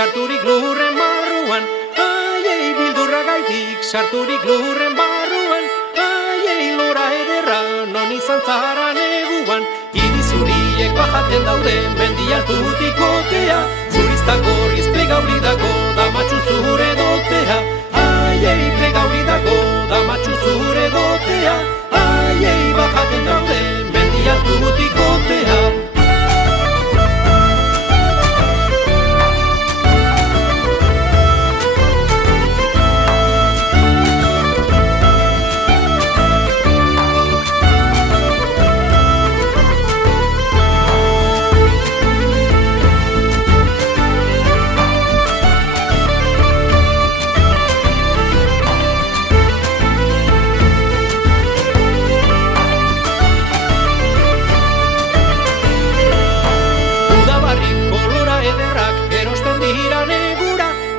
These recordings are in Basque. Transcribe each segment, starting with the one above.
sarturik lurren barruan, aiei bildurra gaitik sarturik lurren barruan, aiei lora ederra non izan zara neguan, idi zuriek bajaten daude mendi altutik otea, zuriztak gorriz plegauri dago damatxu zure dotea, aiei plegauri dago damatxu zure dotea, aiei bajaten daude mendi altutik otea.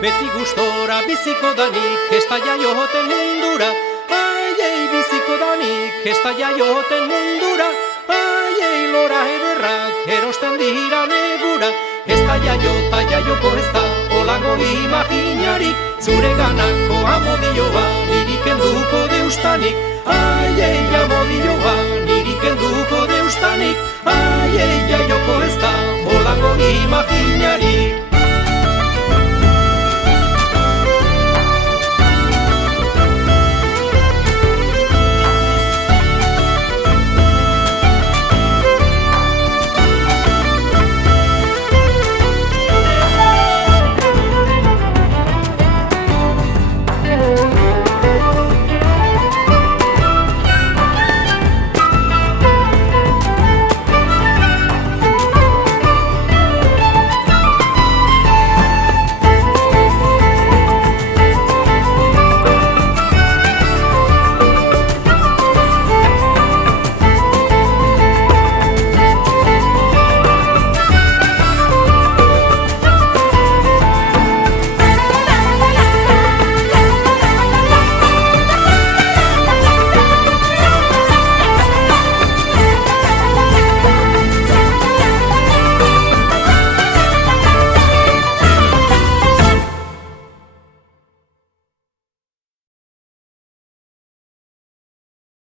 Beti gustora biziko danik, ez da jaioten mundura, aiei biziko danik, ez da jaioten mundura, aiei lora ederrak erosten dira negura, ez da jaiota jaioko ez da olango imaginarik, zure ganako amodioa nirik enduko deustanik, aiei amodioa nirik enduko deustanik, aiei jaioko ez da olango imaginarik.